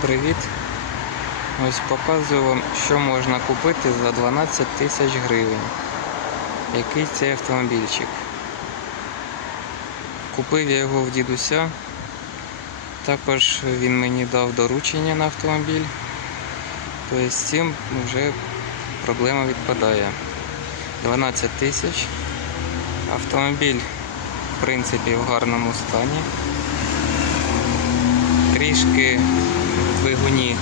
привіт! Ось показую вам, що можна купити за 12 тисяч гривень. Який це автомобільчик. Купив я його в дідуся. Також він мені дав доручення на автомобіль. Тобто з цим вже проблема відпадає. 12 тисяч. Автомобіль, в принципі, в гарному стані. Трішки двигуні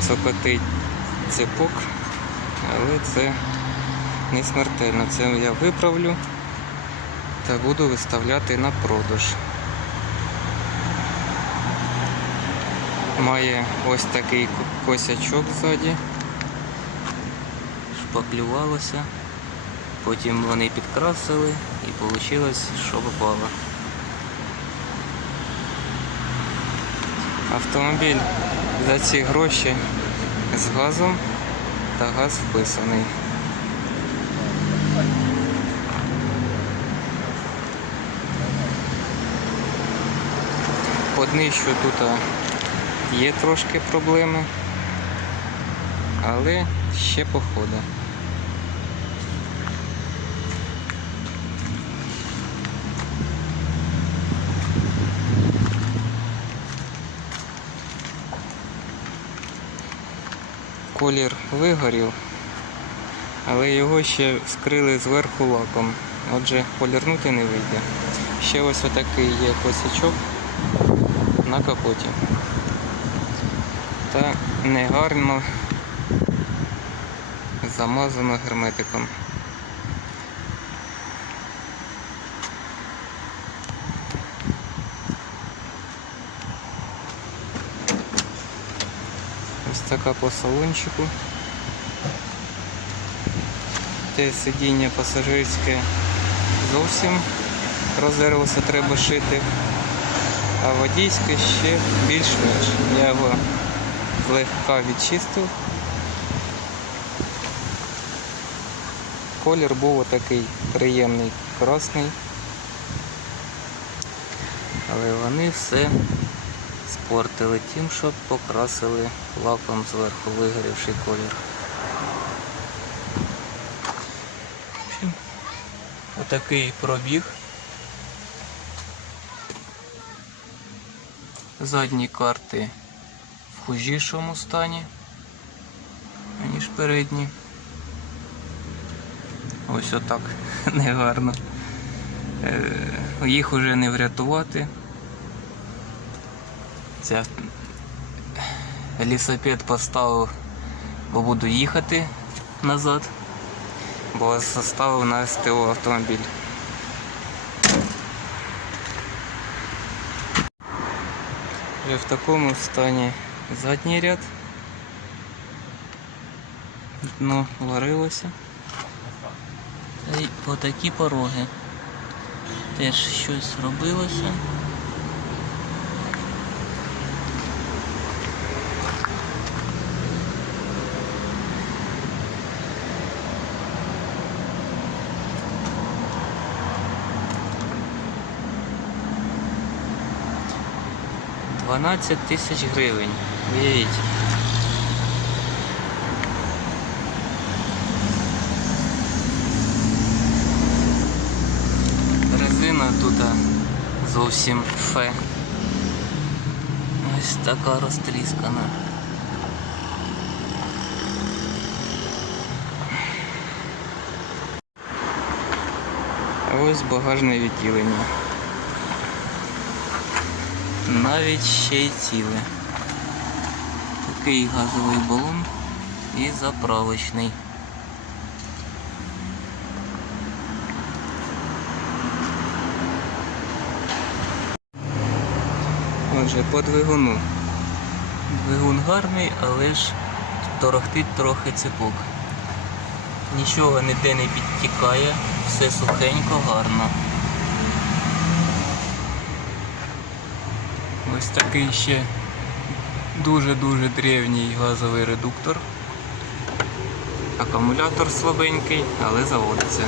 цокотить цепок, але це не смертельно. Це я виправлю та буду виставляти на продаж. Має ось такий косячок ззаді. Шпаклювалося. Потім вони підкрасили і вийшло, що попало. Автомобіль за ці гроші з газом та газ вписаний. По днищу тут є трошки проблеми, але ще походу. Колір вигорів, але його ще скрили зверху лаком. Отже, полірнути не вийде. Ще ось отакий є косячок на капоті. Та негарно замазано герметиком. Ось така по салончику. Те сидіння пасажирське зовсім розервуса треба шити, а водійське ще більш-менш. Я його злегка відчистив. Колір був отакий приємний красний. Але вони все спортили тим, що покрасили лаком зверху вигорівший колір. Отакий пробіг. Задні карти в хужішому стані, ніж передні. Ось отак негарно. Е, Їх уже не врятувати. Це лісопед поставив, бо буду їхати назад, бо заставив на СТО автомобіль. Вже в такому стані задній ряд. Дно варилося. Й отакі пороги. Теж щось робилося. Дванадцять тисяч гривень. Уявіть. Резина тут зовсім фе. Ось така розтріскана. Ось багажне відділення. Навіть ще й ціле. Такий газовий балон і заправочний. Отже, по двигуну. Двигун гарний, але ж торохтить трохи цепок. Нічого ніде не підтікає, все сухенько, гарно. Ось такий ще дуже-дуже древній газовий редуктор. Акумулятор слабенький, але заводиться.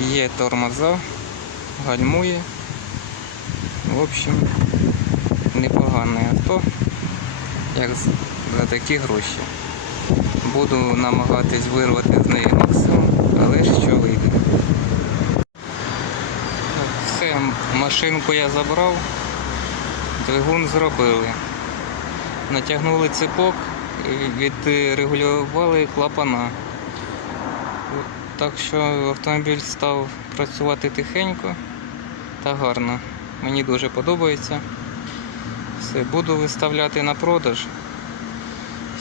Є тормоза, гальмує. В общем, непогане авто, як за такі гроші. Буду намагатись вирвати з неї максимум, але що вийде. Так, Все, м- машинку я забрав, двигун зробили. Натягнули цепок, відрегулювали клапана. Так що автомобіль став працювати тихенько та гарно. Мені дуже подобається. Все, буду виставляти на продаж.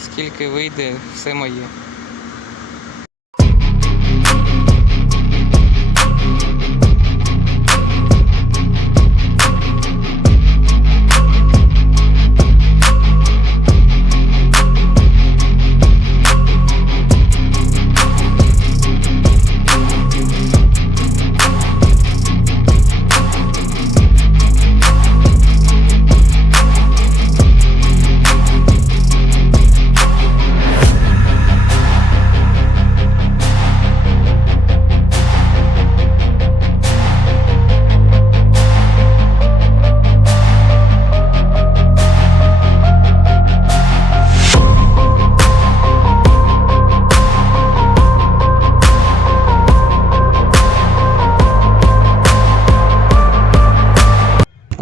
Скільки вийде, все моє.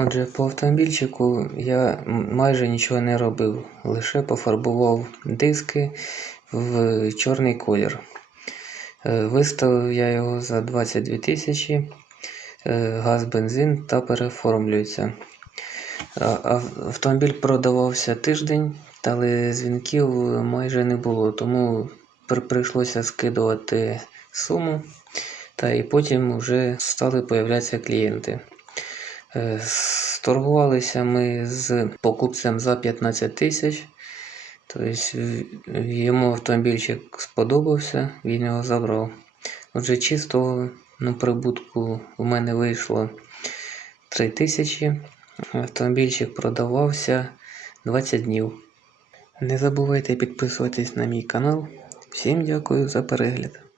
Отже, по автомобільчику я майже нічого не робив, лише пофарбував диски в чорний колір. Е, Виставив я його за 22 тисячі, е, газ, бензин та а- Автомобіль продавався тиждень, але дзвінків майже не було, тому прийшлося скидувати суму, та і потім вже стали появлятися клієнти. Е, Сторгувалися ми з покупцем за 15 тисяч. Тобто йому автомобільчик сподобався, він його забрав. Отже, чистого ну, прибутку у мене вийшло 3 тисячі. Автомобільчик продавався 20 днів. Не забувайте підписуватись на мій канал. Всім дякую за перегляд.